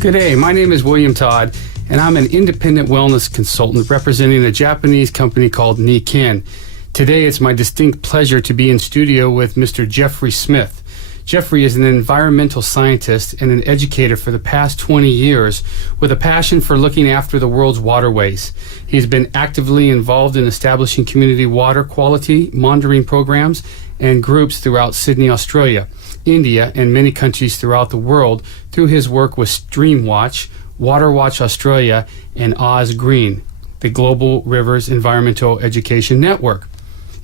Good day. My name is William Todd, and I'm an independent wellness consultant representing a Japanese company called Nikken. Today, it's my distinct pleasure to be in studio with Mr. Geoffrey Smith. Geoffrey is an environmental scientist and an educator for the past 20 years with a passion for looking after the world's waterways. He's been actively involved in establishing community water quality monitoring programs and groups throughout Sydney, Australia, India, and many countries throughout the world through his work with Streamwatch, Waterwatch Australia, and Oz Green, the Global Rivers Environmental Education Network.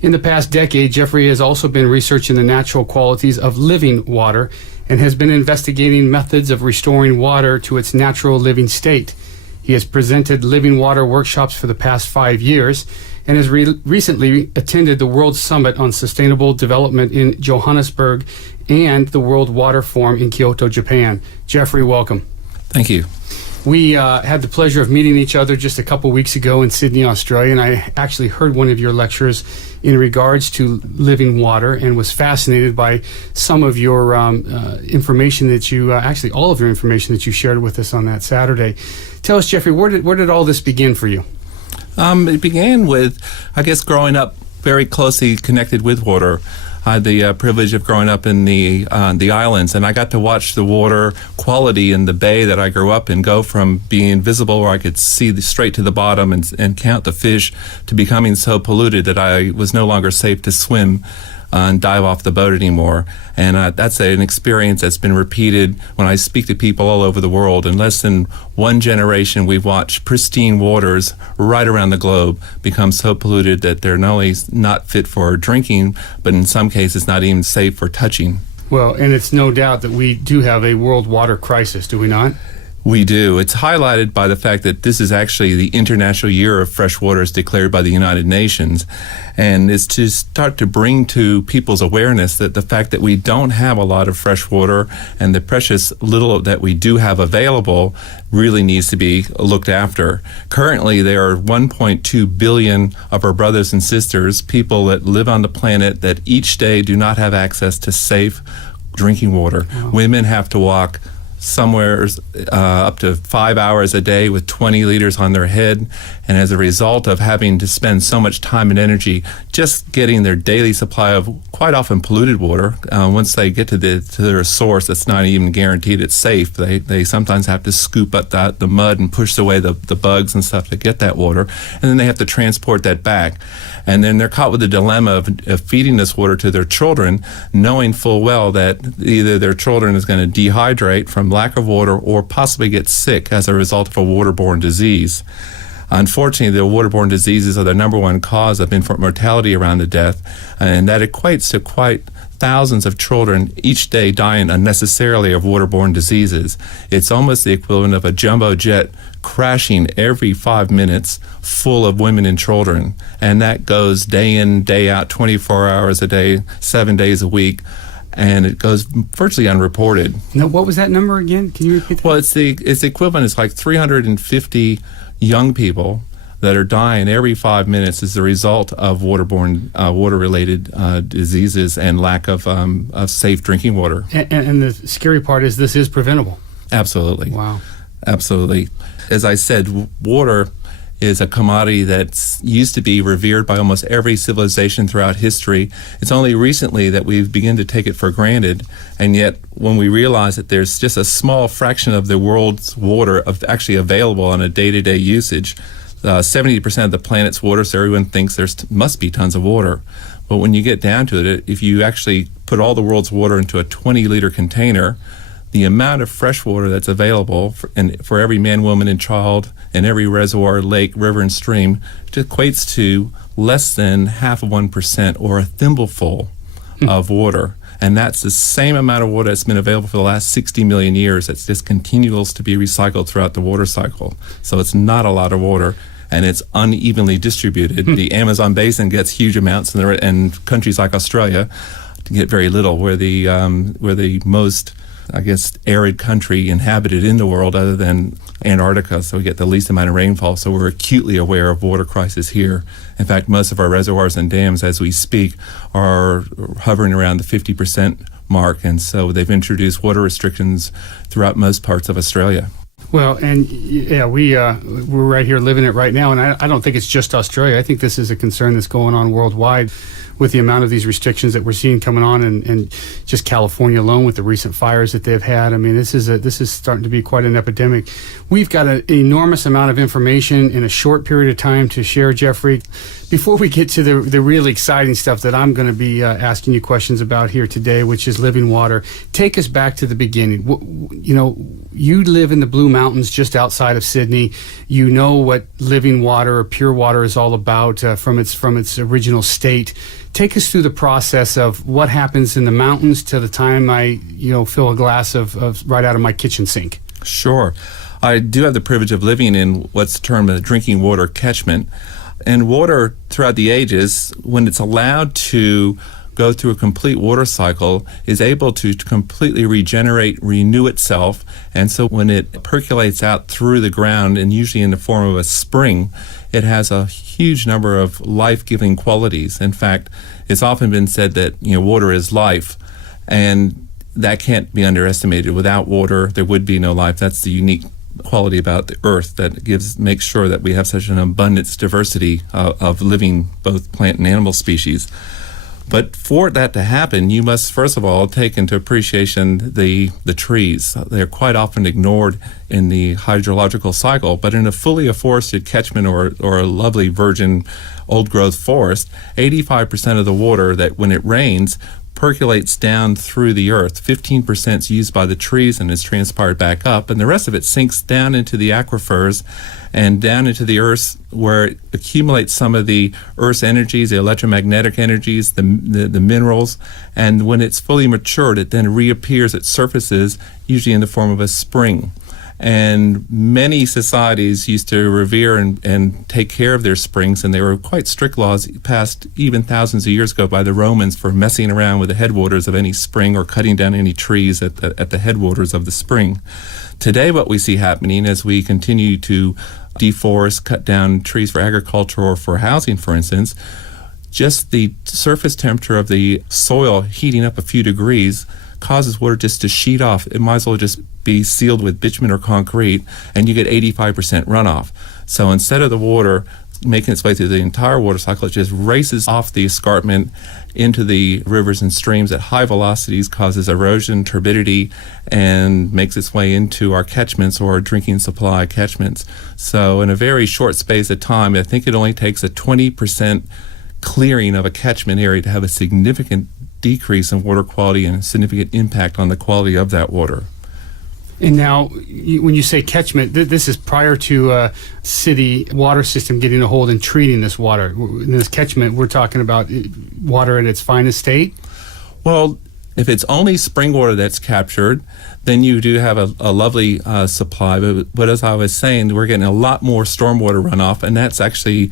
In the past decade, Geoffrey has also been researching the natural qualities of living water and has been investigating methods of restoring water to its natural living state. He has presented living water workshops for the past 5 years and has recently attended the World Summit on Sustainable Development in Johannesburg and the World Water Forum in Kyoto, Japan. Geoffrey, welcome. Thank you. We had the pleasure of meeting each other just a couple weeks ago in Sydney, Australia, and I actually heard one of your lectures in regards to living water and was fascinated by some of your information that you, actually all of your information that you shared with us on that Saturday. Tell us, Geoffrey, where did all this begin for you? It began with, I guess, growing up very closely connected with water. I had the privilege of growing up in the islands, and I got to watch the water quality in the bay that I grew up in go from being visible where I could see straight to the bottom and count the fish to becoming so polluted that I was no longer safe to swim and dive off the boat anymore. And that's an experience that's been repeated when I speak to people all over the world. In less than one generation, we've watched pristine waters right around the globe become so polluted that they're not only not fit for drinking, but in some cases not even safe for touching. Well, and it's no doubt that we do have a world water crisis, do we not? We do. It's highlighted by the fact that this is actually the International Year of Fresh Waters declared by the United Nations. And it's to start to bring to people's awareness that the fact that we don't have a lot of fresh water and the precious little that we do have available really needs to be looked after. Currently, there are 1.2 billion of our brothers and sisters, people that live on the planet, that each day do not have access to safe drinking water. Wow. Women have to walk somewhere up to 5 hours a day with 20 liters on their head, and as a result of having to spend so much time and energy just getting their daily supply of quite often polluted water, once they get to their source that's not even guaranteed it's safe, they sometimes have to scoop up the mud and push away the bugs and stuff to get that water, and then they have to transport that back. And then they're caught with the dilemma of feeding this water to their children, knowing full well that either their children is going to dehydrate from lack of water or possibly get sick as a result of a waterborne disease. Unfortunately, the waterborne diseases are the number one cause of infant mortality around the death, and that equates to quite thousands of children each day dying unnecessarily of waterborne diseases. It's almost the equivalent of a jumbo jet crashing every 5 minutes full of women and children, and that goes day in, day out, 24 hours a day, 7 days a week, and it goes virtually unreported. Now, what was that number again? Can you repeat that? Well, it's the equivalent. It's like 350 young people that are dying every 5 minutes as a result of waterborne, water-related diseases and lack of safe drinking water. And the scary part is this is preventable. Absolutely. Wow. Absolutely. As I said, water is a commodity that's used to be revered by almost every civilization throughout history. It's only recently that we've begun to take it for granted, and yet when we realize that there's just a small fraction of the world's water actually available on a day-to-day usage, 70% of the planet's water, so everyone thinks there must be tons of water. But when you get down to it, if you actually put all the world's water into a 20-liter container, the amount of fresh water that's available for every man, woman, and child in every reservoir, lake, river, and stream equates to less than 0.5% or a thimbleful of water. And that's the same amount of water that's been available for the last 60 million years. It's just continues to be recycled throughout the water cycle. So it's not a lot of water, and it's unevenly distributed. The Amazon basin gets huge amounts, and countries like Australia get very little. We're the most, I guess, arid country inhabited in the world other than Antarctica, so we get the least amount of rainfall, so we're acutely aware of water crisis here. In fact, most of our reservoirs and dams as we speak are hovering around the 50% mark, and so they've introduced water restrictions throughout most parts of Australia. Well, and yeah, we're right here living it right now, and I don't think it's just Australia. I think this is a concern that's going on worldwide with the amount of these restrictions that we're seeing coming on, and just California alone with the recent fires that they've had. I mean, this is starting to be quite an epidemic. We've got an enormous amount of information in a short period of time to share, Geoffrey. Before we get to the really exciting stuff that I'm going to be asking you questions about here today, which is living water, take us back to the beginning. You live in the Blue Mountains just outside of Sydney. You know what living water or pure water is all about from its original state. Take us through the process of what happens in the mountains to the time I fill a glass of right out of my kitchen sink. Sure. I do have the privilege of living in what's termed a drinking water catchment. And water throughout the ages, when it's allowed to go through a complete water cycle, is able to completely regenerate, renew itself. And so when it percolates out through the ground, and usually in the form of a spring, it has a huge number of life-giving qualities. In fact, it's often been said that water is life, and that can't be underestimated. Without water, there would be no life. That's the unique quality about the earth that makes sure that we have such an abundance diversity of living both plant and animal species. But for that to happen, you must first of all take into appreciation the trees. They're quite often ignored in the hydrological cycle, but in a fully afforested catchment or a lovely virgin old growth forest, 85% of the water that when it rains percolates down through the earth. 15% is used by the trees and is transpired back up, and the rest of it sinks down into the aquifers and down into the earth, where it accumulates some of the earth's energies, the electromagnetic energies, the minerals, and when it's fully matured, it then reappears at surfaces, usually in the form of a spring. And many societies used to revere and take care of their springs, and there were quite strict laws passed even thousands of years ago by the Romans for messing around with the headwaters of any spring or cutting down any trees at the headwaters of the spring. Today, what we see happening as we continue to deforest, cut down trees for agriculture or for housing, for instance, just the surface temperature of the soil heating up a few degrees causes water just to sheet off. It might as well just be sealed with bitumen or concrete, and you get 85% runoff. So instead of the water making its way through the entire water cycle, it just races off the escarpment into the rivers and streams at high velocities, causes erosion, turbidity, and makes its way into our catchments or our drinking supply catchments. So in a very short space of time, I think it only takes a 20% clearing of a catchment area to have a significant decrease in water quality and a significant impact on the quality of that water. And now, when you say catchment, this is prior to a city water system getting a hold and treating this water. In this catchment, we're talking about water at its finest state? Well, if it's only spring water that's captured, then you do have a lovely supply. But as I was saying, we're getting a lot more stormwater runoff, and that's actually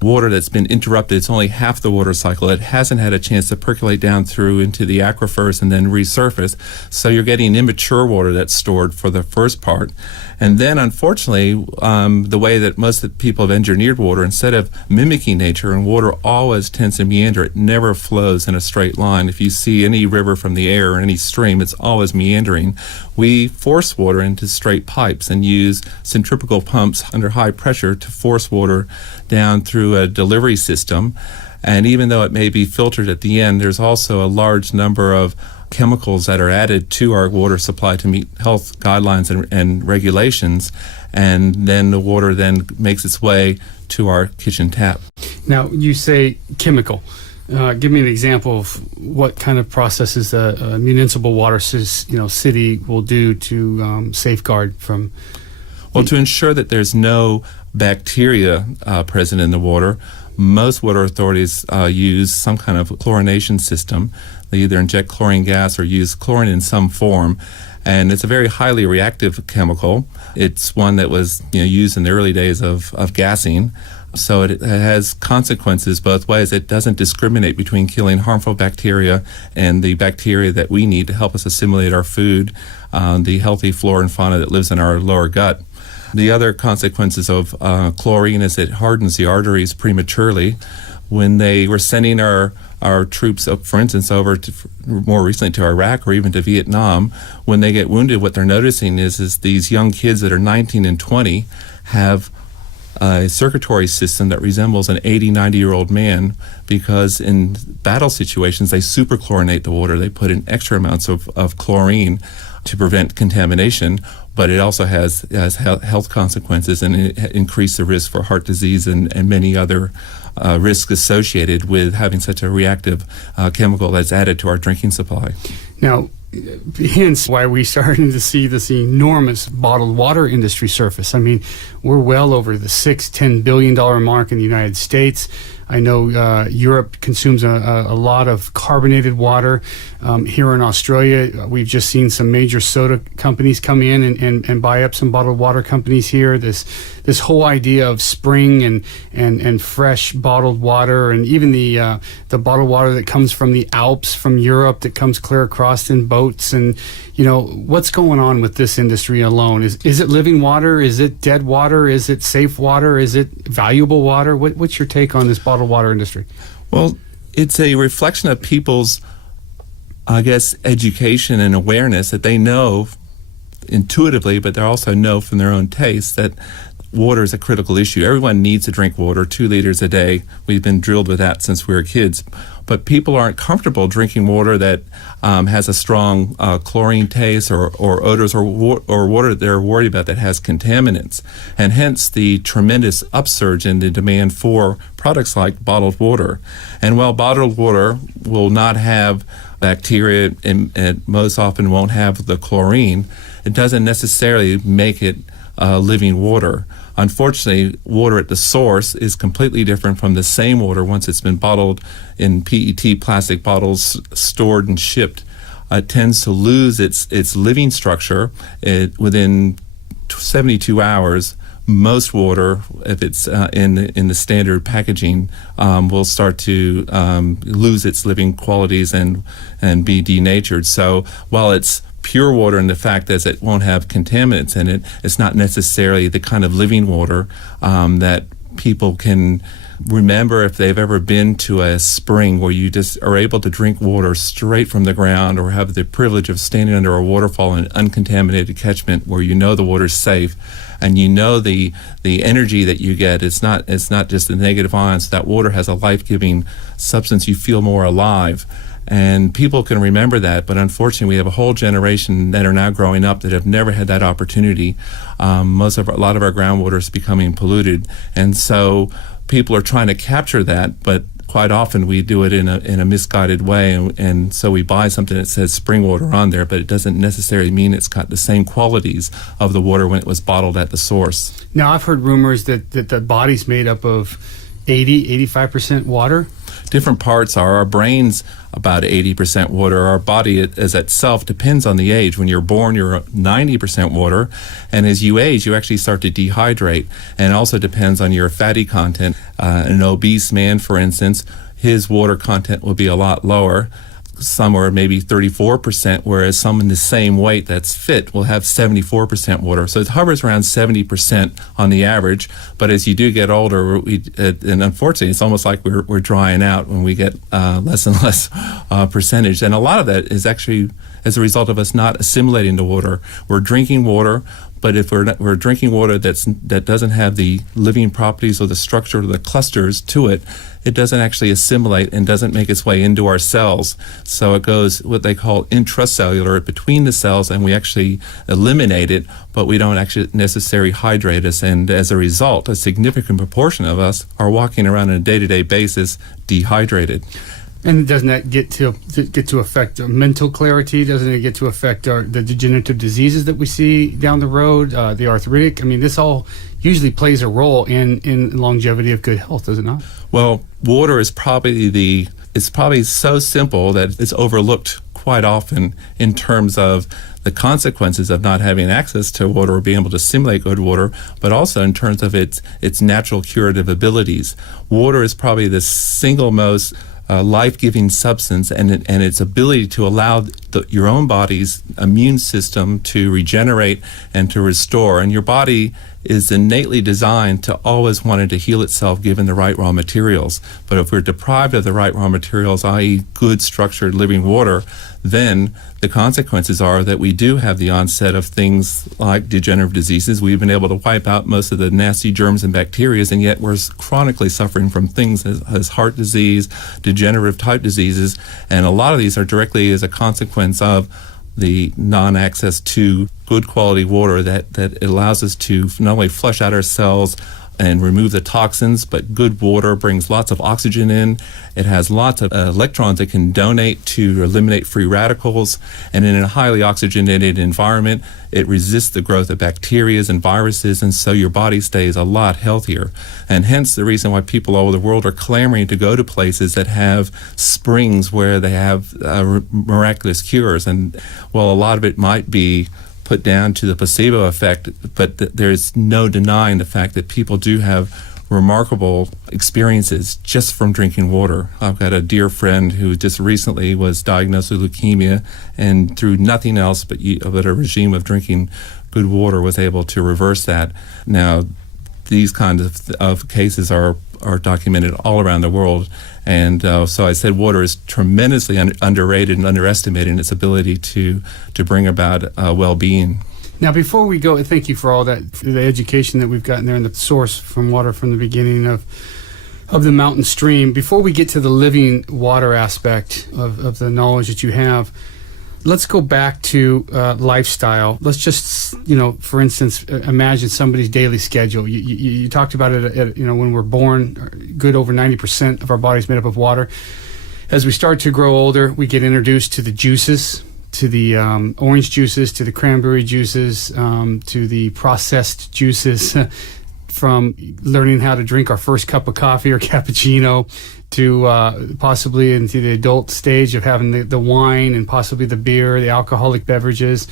water that's been interrupted. It's only half the water cycle. It hasn't had a chance to percolate down through into the aquifers and then resurface. So you're getting immature water that's stored for the first part. And then, unfortunately, the way that most of the people have engineered water, instead of mimicking nature, and water always tends to meander, it never flows in a straight line. If you see any river from the air or any stream, it's always meandering. We force water into straight pipes and use centrifugal pumps under high pressure to force water down through a delivery system. And even though it may be filtered at the end, there's also a large number of chemicals that are added to our water supply to meet health guidelines and regulations, and then the water then makes its way to our kitchen tap. Now, you say chemical. Give me an example of what kind of processes a municipal water city will do to safeguard from... Well, to ensure that there's no bacteria present in the water, most water authorities use some kind of chlorination system. They either inject chlorine gas or use chlorine in some form, and it's a very highly reactive chemical. It's one that was used in the early days of gassing, so it has consequences both ways. It doesn't discriminate between killing harmful bacteria and the bacteria that we need to help us assimilate our food, the healthy flora and fauna that lives in our lower gut. The other consequences of chlorine is it hardens the arteries prematurely, when they were sending our troops up, for instance, over to, more recently to Iraq or even to Vietnam, when they get wounded, what they're noticing is these young kids that are 19 and 20 have a circulatory system that resembles an 80, 90-year-old man, because in battle situations, they superchlorinate the water. They put in extra amounts of chlorine to prevent contamination, but it also has health consequences, and it increases the risk for heart disease and many other risks associated with having such a reactive chemical that's added to our drinking supply. Now, hence why we're starting to see this enormous bottled water industry surface. I mean, we're well over the $10 billion mark in the United States. I know Europe consumes a lot of carbonated water. Here in Australia, we've just seen some major soda companies come in and buy up some bottled water companies here. This whole idea of spring and fresh bottled water, and even the bottled water that comes from the Alps from Europe that comes clear across in boats. And what's going on with this industry alone? Is it living water? Is it dead water? Is it safe water? Is it valuable water? What's your take on this bottled water industry? Well, it's a reflection of people's, I guess, education and awareness that they know intuitively, but they also know from their own taste that water is a critical issue. Everyone needs to drink water, 2 liters a day. We've been drilled with that since we were kids. But people aren't comfortable drinking water that has a strong chlorine taste or odors, or water that they're worried about that has contaminants. And hence the tremendous upsurge in the demand for products like bottled water. And while bottled water will not have bacteria and most often won't have the chlorine, it doesn't necessarily make it living water. Unfortunately, water at the source is completely different from the same water once it's been bottled in PET plastic bottles, stored and shipped. It tends to lose its living structure within 72 hours. Most water, if it's in the standard packaging, will start to lose its living qualities and be denatured. So while it's pure water in the fact that it won't have contaminants in it, it's not necessarily the kind of living water that people can remember if they've ever been to a spring where you just are able to drink water straight from the ground, or have the privilege of standing under a waterfall in an uncontaminated catchment where you know the water's safe and you know the energy that you get. It's not just the negative ions. That water has a life-giving substance. You feel more alive. And people can remember that, but unfortunately we have a whole generation that are now growing up that have never had that opportunity. A lot of our groundwater is becoming polluted, and so people are trying to capture that, but quite often we do it in a misguided way, and so we buy something that says spring water on there, but it doesn't necessarily mean it's got the same qualities of the water when it was bottled at the source. Now, I've heard rumors that the body's made up of 85% water. Different parts are. Our brain's about 80% water. Our body as itself depends on the age. When you're born, you're 90% water, and as you age, you actually start to dehydrate, and it also depends on your fatty content. An obese man, for instance, his water content will be a lot lower. Some are maybe 34%, whereas some in the same weight that's fit will have 74% water. So it hovers around 70% on the average. But as you do get older, and unfortunately, it's almost like we're drying out when we get less and less percentage. And a lot of that is actually as a result of us not assimilating the water. We're drinking water, but if we're drinking water that doesn't have the living properties or the structure or the clusters to it, it doesn't actually assimilate and doesn't make its way into our cells. So it goes what they call intracellular, between the cells, and we actually eliminate it, but we don't actually necessarily hydrate us. And as a result, a significant proportion of us are walking around on a day-to-day basis dehydrated. And doesn't that get to affect mental clarity? Doesn't it get to affect the degenerative diseases that we see down the road, the arthritic? I mean, this all usually plays a role in longevity of good health, does it not? Well, water is probably so simple that it's overlooked quite often in terms of the consequences of not having access to water or being able to assimilate good water, but also in terms of its natural curative abilities. Water is probably the single most life-giving substance, and its ability to allow your own body's immune system to regenerate and to restore. And your body is innately designed to always wanting to heal itself given the right raw materials. But if we're deprived of the right raw materials, i.e. good structured living water, then the consequences are that we do have the onset of things like degenerative diseases. We've been able to wipe out most of the nasty germs and bacteria, and yet we're chronically suffering from things as heart disease, degenerative type diseases, and a lot of these are directly as a consequence of the non-access to good quality water that allows us to not only flush out our cells and remove the toxins, but good water brings lots of oxygen in. It has lots of electrons that can donate to eliminate free radicals. And in a highly oxygenated environment, it resists the growth of bacteria and viruses, and so your body stays a lot healthier. And hence the reason why people all over the world are clamoring to go to places that have springs where they have miraculous cures. And well, a lot of it might be put down to the placebo effect, but there's no denying the fact that people do have remarkable experiences just from drinking water. I've got a dear friend who just recently was diagnosed with leukemia, and through nothing else but a regime of drinking good water was able to reverse that. Now, these kinds of cases are documented all around the world. And so I said water is tremendously underrated and underestimated in its ability to bring about well-being. Now, before we go, thank you for all that, for the education that we've gotten there and the source from water from the beginning of the mountain stream. Before we get to the living water aspect of the knowledge that you have, let's go back to lifestyle. Let's just, for instance, imagine somebody's daily schedule. You talked about it at, when we're born, good over 90% of our body is made up of water. As we start to grow older, we get introduced to the juices, to the orange juices, to the cranberry juices, to the processed juices, from learning how to drink our first cup of coffee or cappuccino, to possibly into the adult stage of having the wine and possibly the beer, the alcoholic beverages.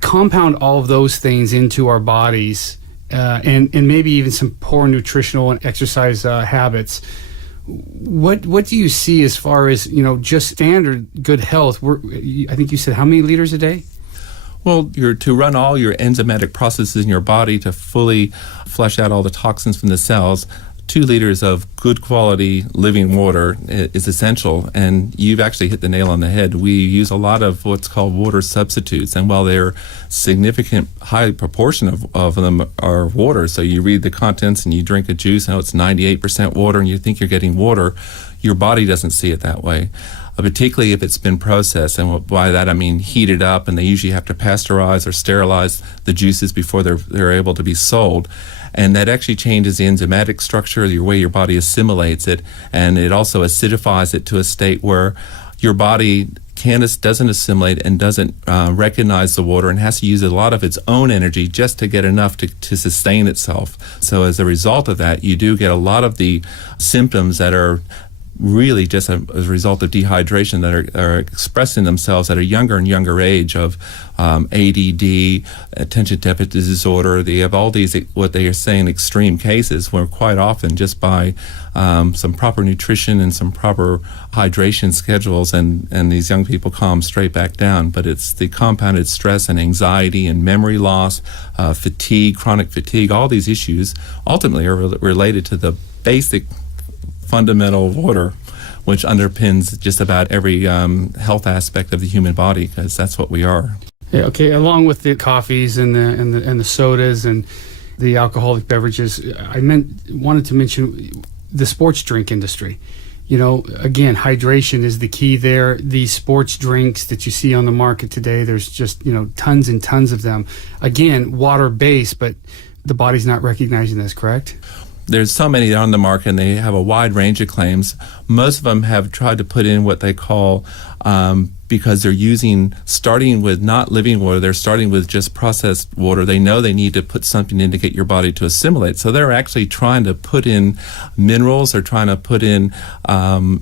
Compound all of those things into our bodies, and maybe even some poor nutritional and exercise habits. What do you see as far as, just standard good health? I think you said how many liters a day? Well, to run all your enzymatic processes in your body to fully flush out all the toxins from the cells, 2 liters of good quality living water is essential, and you've actually hit the nail on the head. We use a lot of what's called water substitutes, and while they're significant, high proportion of them are water, so you read the contents and you drink a juice, and it's 98% water, and you think you're getting water, your body doesn't see it that way. Particularly if it's been processed, and by that I mean heated up, and they usually have to pasteurize or sterilize the juices before they're able to be sold. And that actually changes the enzymatic structure, the way your body assimilates it, and it also acidifies it to a state where your body doesn't assimilate and doesn't recognize the water, and has to use a lot of its own energy just to get enough to sustain itself. So as a result of that, you do get a lot of the symptoms that are really just as a result of dehydration that are expressing themselves at a younger and younger age of ADD, attention deficit disorder. They have all these, what they are saying, extreme cases where quite often just by some proper nutrition and some proper hydration schedules and these young people calm straight back down. But it's the compounded stress and anxiety and memory loss, fatigue, chronic fatigue, all these issues ultimately are related to the basic fundamental water, which underpins just about every health aspect of the human body, because that's what we are. Yeah, okay. Along with the coffees and the sodas and the alcoholic beverages, I wanted to mention the sports drink industry. Again, hydration is the key there. These sports drinks that you see on the market today, there's just tons and tons of them. Again, water-based, but the body's not recognizing this, correct? There's so many on the market, and they have a wide range of claims. Most of them have tried to put in what they call, because they're starting with not living water, they're starting with just processed water. They know they need to put something in to get your body to assimilate. So they're actually trying to put in minerals, or trying to put in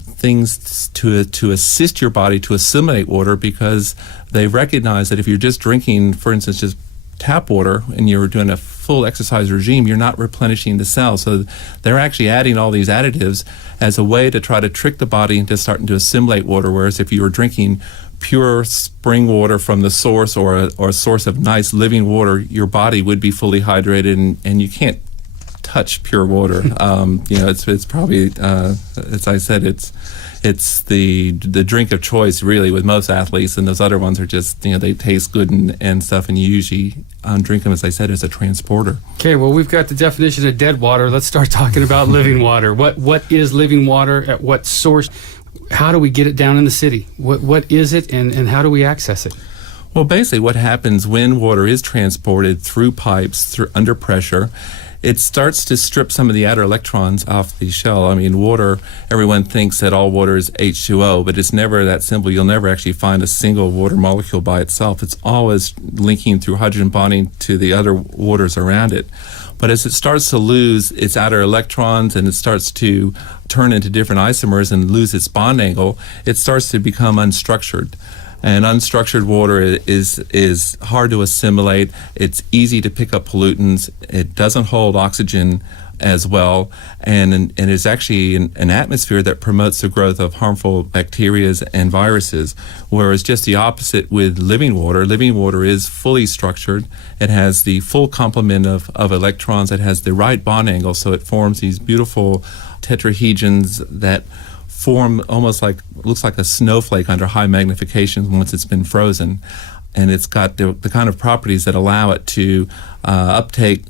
things to assist your body to assimilate water, because they recognize that if you're just drinking, for instance, just tap water, and you're doing a full exercise regime, you're not replenishing the cells. So they're actually adding all these additives as a way to try to trick the body into starting to assimilate water, whereas if you were drinking pure spring water from the source or a source of nice living water, your body would be fully hydrated, and you can't touch pure water. It's probably, as I said, it's the drink of choice really with most athletes, and those other ones are just, they taste good and stuff, and you usually drink them, as I said, as a transporter. Okay, well, we've got the definition of dead water. Let's start talking about living water. What is living water? At what source? How do we get it down in the city? What is it, and how do we access it? Well, basically what happens when water is transported through pipes, under pressure, it starts to strip some of the outer electrons off the shell. I mean, water, everyone thinks that all water is H2O, but it's never that simple. You'll never actually find a single water molecule by itself. It's always linking through hydrogen bonding to the other waters around it. But as it starts to lose its outer electrons and it starts to turn into different isomers and lose its bond angle, it starts to become unstructured. And unstructured water is hard to assimilate. It's easy to pick up pollutants. It doesn't hold oxygen as well, and it's actually an atmosphere that promotes the growth of harmful bacteria and viruses, whereas just the opposite with living water. Living water is fully structured. It has the full complement of electrons. It has the right bond angle, so it forms these beautiful tetrahedrons that form almost looks like a snowflake under high magnification once it's been frozen. And it's got the kind of properties that allow it to uptake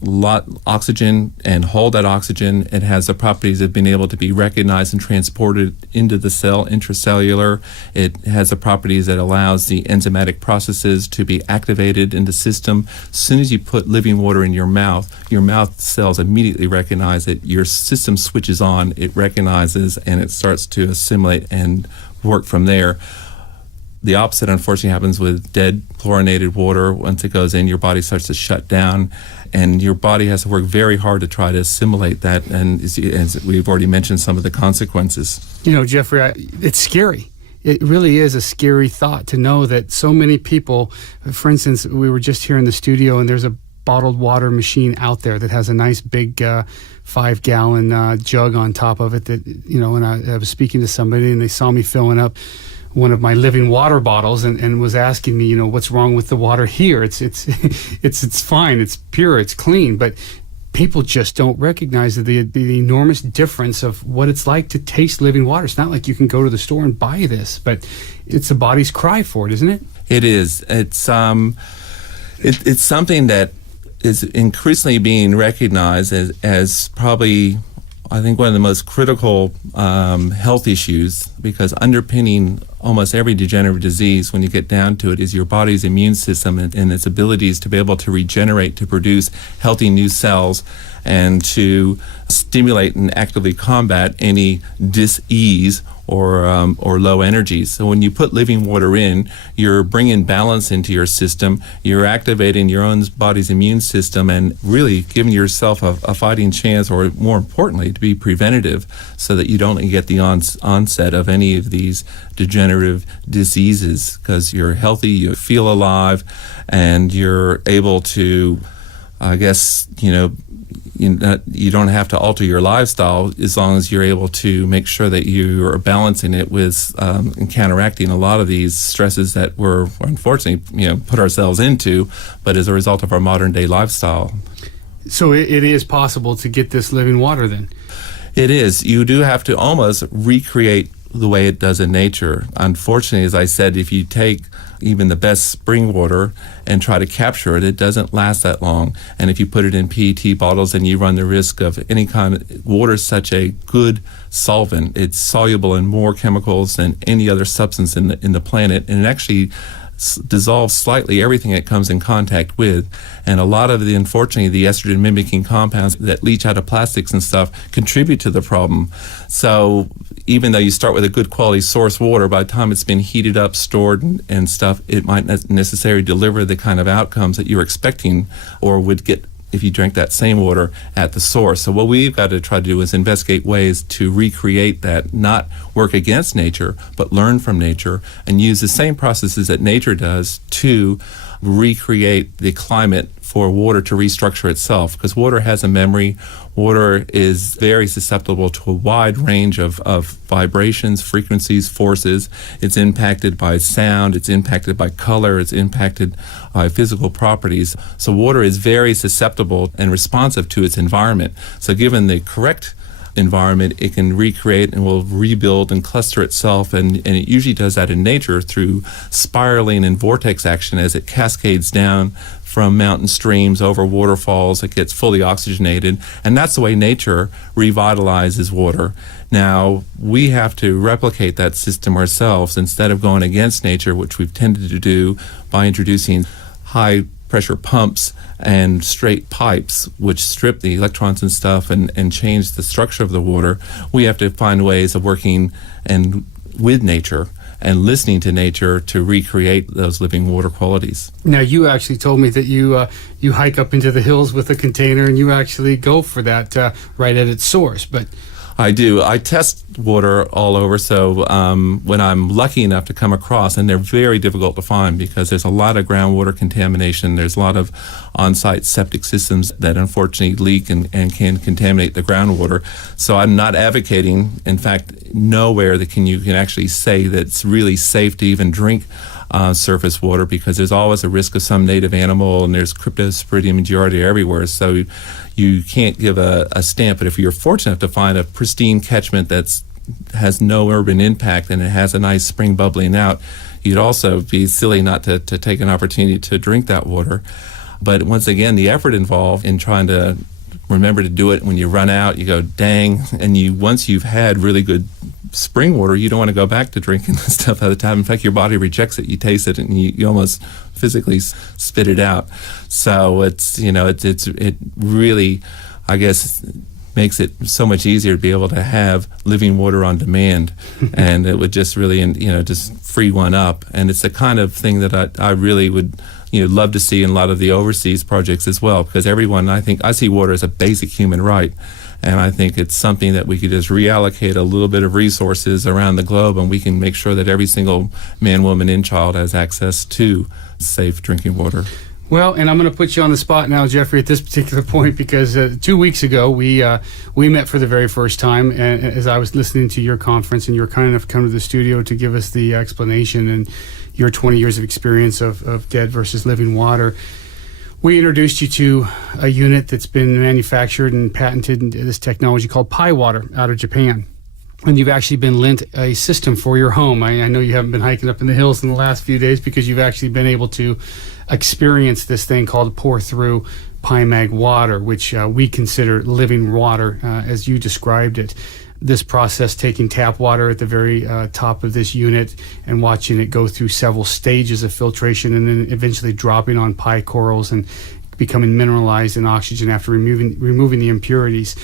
oxygen and hold that oxygen. It has the properties of being able to be recognized and transported into the cell intracellular. It has the properties that allows the enzymatic processes to be activated in the system. As soon as you put living water in your mouth cells immediately recognize it. Your system switches on, it recognizes, and it starts to assimilate and work from there. The opposite, unfortunately, happens with dead chlorinated water. Once it goes in, your body starts to shut down, and your body has to work very hard to try to assimilate that. And as we've already mentioned, some of the consequences. Geoffrey, it's scary. It really is a scary thought to know that so many people, for instance, we were just here in the studio, and there's a bottled water machine out there that has a nice big 5-gallon jug on top of it that, when I was speaking to somebody and they saw me filling up one of my living water bottles and was asking me, what's wrong with the water here? It's fine, it's pure, it's clean, but people just don't recognize the enormous difference of what it's like to taste living water. It's not like you can go to the store and buy this, but it's the body's cry for it, isn't it? It is. It's something that is increasingly being recognized as probably, I think, one of the most critical health issues, because underpinning almost every degenerative disease, when you get down to it, is your body's immune system and its abilities to be able to regenerate, to produce healthy new cells, and to stimulate and actively combat any dis-ease or low energy. So when you put living water in, you're bringing balance into your system, you're activating your own body's immune system, and really giving yourself a fighting chance, or more importantly, to be preventative, so that you don't get the onset of any of these degenerative diseases, because you're healthy, you feel alive, and you're able to, I guess, you don't have to alter your lifestyle as long as you're able to make sure that you are balancing it with and counteracting a lot of these stresses that we're unfortunately put ourselves into, but as a result of our modern day lifestyle. So it is possible to get this living water then? It is. You do have to almost recreate the way it does in nature. Unfortunately, as I said, if you take even the best spring water and try to capture it, it doesn't last that long. And if you put it in PET bottles, then you run the risk of any kind of water is such a good solvent. It's soluble in more chemicals than any other substance in the planet, and it actually dissolves slightly everything it comes in contact with. And a lot of unfortunately, the estrogen mimicking compounds that leach out of plastics and stuff contribute to the problem. So even though you start with a good quality source water, by the time it's been heated up, stored, and stuff, it might not necessarily deliver the kind of outcomes that you're expecting or would get if you drank that same water at the source. So what we've got to try to do is investigate ways to recreate that, not work against nature, but learn from nature and use the same processes that nature does to recreate the climate for water to restructure itself, because water has a memory. Water is very susceptible to a wide range of vibrations, frequencies, forces. It's impacted by sound, it's impacted by color, it's impacted by physical properties. So water is very susceptible and responsive to its environment. So given the correct environment, it can recreate and will rebuild and cluster itself, and it usually does that in nature through spiraling and vortex action as it cascades down from mountain streams over waterfalls. It gets fully oxygenated, and that's the way nature revitalizes water. Now, we have to replicate that system ourselves instead of going against nature, which we've tended to do by introducing high pressure pumps and straight pipes, which strip the electrons and stuff and change the structure of the water. We have to find ways of working and with nature and listening to nature to recreate those living water qualities. Now, you actually told me that you hike up into the hills with a container and you actually go for that right at its source. But I do. I test water all over, so when I'm lucky enough to come across, and they're very difficult to find because there's a lot of groundwater contamination, there's a lot of on-site septic systems that unfortunately leak and can contaminate the groundwater. So I'm not advocating, in fact, nowhere you can actually say that it's really safe to even drink surface water, because there's always a risk of some native animal, and there's Cryptosporidium and Giardia everywhere. So you can't give a stamp, but if you're fortunate enough to find a pristine catchment that has no urban impact and it has a nice spring bubbling out, you'd also be silly not to take an opportunity to drink that water. But once again, the effort involved in trying to remember to do it when you run out, you go, dang, and once you've had really good spring water, you don't want to go back to drinking this stuff all the time. In fact, your body rejects it. You taste it and you almost physically spit it out. So it really, I guess, makes it so much easier to be able to have living water on demand. And it would just really, just free one up. And it's the kind of thing that I really would love to see in a lot of the overseas projects as well, because I see water as a basic human right. And I think it's something that we could just reallocate a little bit of resources around the globe, and we can make sure that every single man, woman, and child has access to safe drinking water. Well, and I'm going to put you on the spot now, Geoffrey, at this particular point, because 2 weeks ago we met for the very first time, and as I was listening to your conference, and you were kind enough to come to the studio to give us the explanation and your 20 years of experience of dead versus living water. We introduced you to a unit that's been manufactured and patented in this technology called Pi Water out of Japan. And you've actually been lent a system for your home. I know you haven't been hiking up in the hills in the last few days because you've actually been able to experience this thing called pour-through Pi-Mag water, which we consider living water, as you described it. This process, taking tap water at the very top of this unit and watching it go through several stages of filtration, and then eventually dropping on pi corals and becoming mineralized in oxygen after removing the impurities.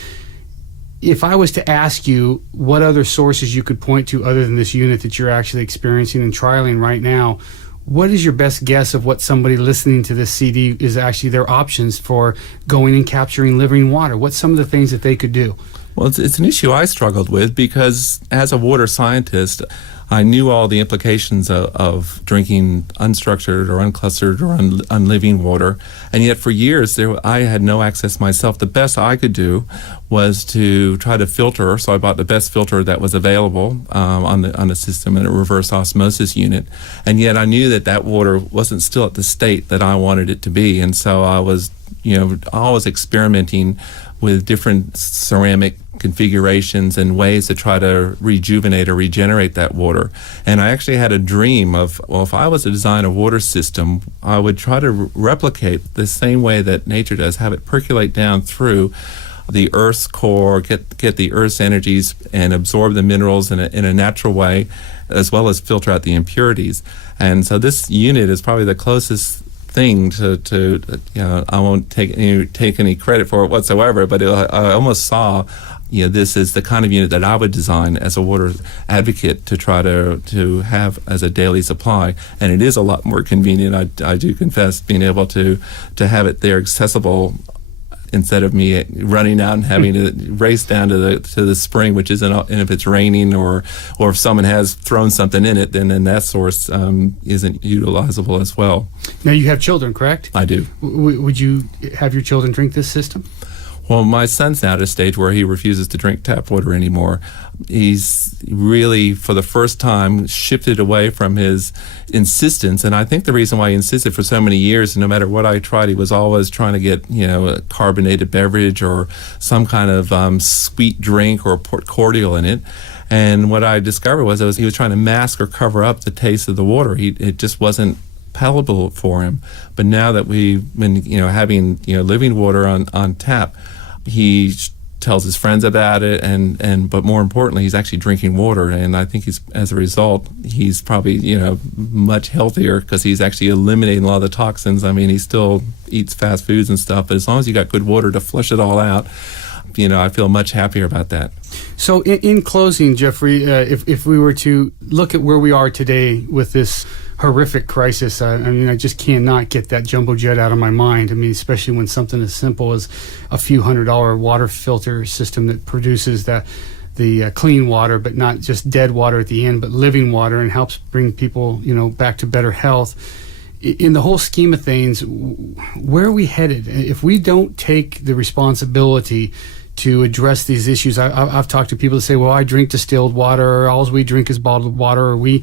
If I was to ask you what other sources you could point to other than this unit that you're actually experiencing and trialing right now, what is your best guess of what somebody listening to this CD is actually their options for going and capturing living water? What's some of the things that they could do? Well, it's an issue I struggled with because as a water scientist, I knew all the implications of drinking unstructured or unclustered or unliving water, and yet for years I had no access myself. The best I could do was to try to filter, so I bought the best filter that was available on the system in a reverse osmosis unit, and yet I knew that water wasn't still at the state that I wanted it to be, and so I was always experimenting with different ceramic configurations and ways to try to rejuvenate or regenerate that water. And I actually had a dream of, if I was to design a water system, I would try to replicate the same way that nature does, have it percolate down through the Earth's core, get the Earth's energies and absorb the minerals in a natural way, as well as filter out the impurities. And so this unit is probably the closest thing to I won't take any credit for it whatsoever, but I almost saw this is the kind of unit that I would design as a water advocate to try to have as a daily supply. And it is a lot more convenient, I do confess, being able to have it there accessible instead of me running out and having to race down to the spring, which isn't, and if it's raining or if someone has thrown something in it, then that source isn't utilizable as well. Now, you have children, correct? I do. Would you have your children drink this system? Well, my son's now at a stage where he refuses to drink tap water anymore. He's really, for the first time, shifted away from his insistence. And I think the reason why he insisted for so many years, no matter what I tried, he was always trying to get, a carbonated beverage or some kind of sweet drink or port cordial in it. And what I discovered was he was trying to mask or cover up the taste of the water. It just wasn't palatable for him. But now that we've been, having, living water on tap, he tells his friends about it, but more importantly, he's actually drinking water. And I think as a result, he's probably, much healthier because he's actually eliminating a lot of the toxins. I mean, he still eats fast foods and stuff, but as long as you got good water to flush it all out, I feel much happier about that. So in closing, Geoffrey, if we were to look at where we are today with this horrific crisis, I just cannot get that jumbo jet out of my mind. I mean, especially when something as simple as a few $100 water filter system that produces the clean water, but not just dead water at the end, but living water, and helps bring people, back to better health. In the whole scheme of things, where are we headed? If we don't take the responsibility to address these issues, I've talked to people that say, well, I drink distilled water, or all we drink is bottled water, or we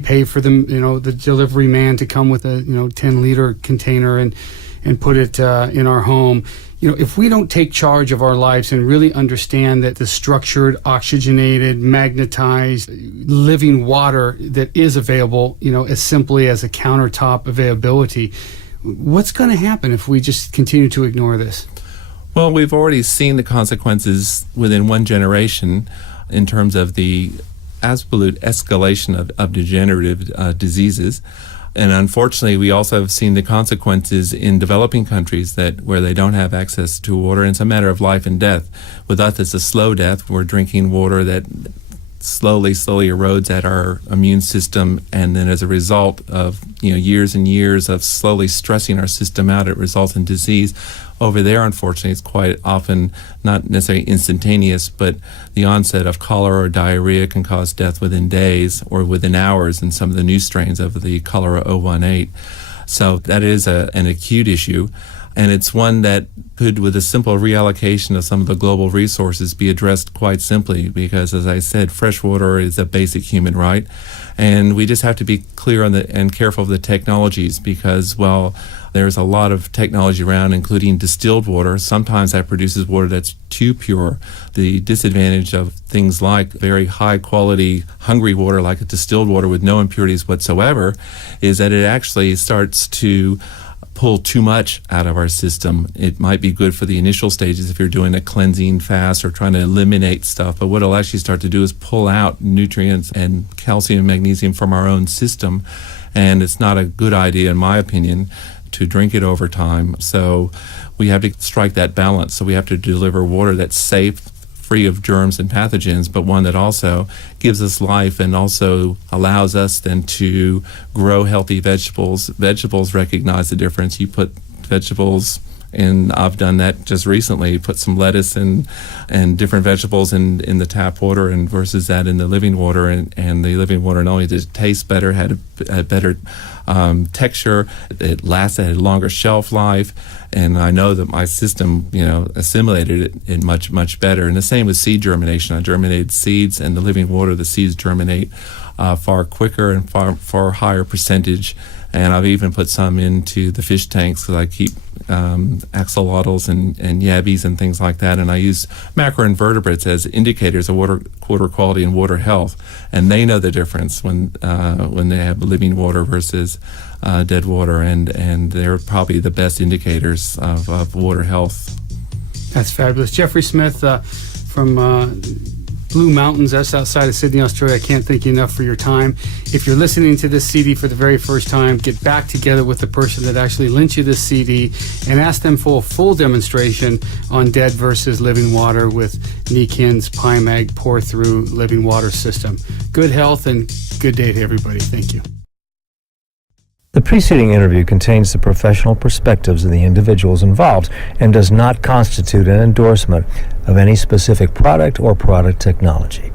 pay for them, the delivery man to come with a 10-liter container and put it in our home. If we don't take charge of our lives and really understand that the structured, oxygenated, magnetized, living water that is available, as simply as a countertop availability, what's going to happen if we just continue to ignore this? Well, we've already seen the consequences within one generation in terms of the absolute escalation of degenerative diseases. And unfortunately, we also have seen the consequences in developing countries where they don't have access to water. And it's a matter of life and death. With us, it's a slow death. We're drinking water that slowly erodes at our immune system, and then as a result of years and years of slowly stressing our system out, it results in disease. Over there, unfortunately, it's quite often not necessarily instantaneous, but the onset of cholera or diarrhea can cause death within days or within hours in some of the new strains of the cholera 018. So that is an acute issue. And it's one that could, with a simple reallocation of some of the global resources, be addressed quite simply because, as I said, fresh water is a basic human right. And we just have to be clear on and careful of the technologies because, well, there's a lot of technology around, including distilled water. Sometimes that produces water that's too pure. The disadvantage of things like very high-quality, hungry water, like a distilled water with no impurities whatsoever, is that it actually starts to pull too much out of our system. It might be good for the initial stages if you're doing a cleansing fast or trying to eliminate stuff, but what it'll actually start to do is pull out nutrients and calcium and magnesium from our own system, and it's not a good idea, in my opinion, to drink it over time. So we have to strike that balance. So we have to deliver water that's safe, free of germs and pathogens, but one that also gives us life and also allows us then to grow healthy vegetables. Vegetables recognize the difference. You put vegetables, and I've done that just recently, put some lettuce and different vegetables in the tap water and versus that in the living water, and the living water not only did it taste better, had a better texture, it had a longer shelf life, and I know that my system, assimilated it much, much better. And the same with seed germination. I germinated seeds, and the living water, the seeds germinate far quicker and far higher percentage. And I've even put some into the fish tanks because I keep axolotls and yabbies and things like that. And I use macroinvertebrates as indicators of water quality and water health. And they know the difference when they have living water versus dead water. And they're probably the best indicators of water health. That's fabulous. Geoffrey Smith from Blue Mountains, that's outside of Sydney, Australia. I can't thank you enough for your time. If you're listening to this CD for the very first time, get back together with the person that actually lent you this CD and ask them for a full demonstration on dead versus living water with Nikin's PyMag pour-through living water system. Good health and good day to everybody. Thank you. The preceding interview contains the professional perspectives of the individuals involved and does not constitute an endorsement of any specific product or product technology.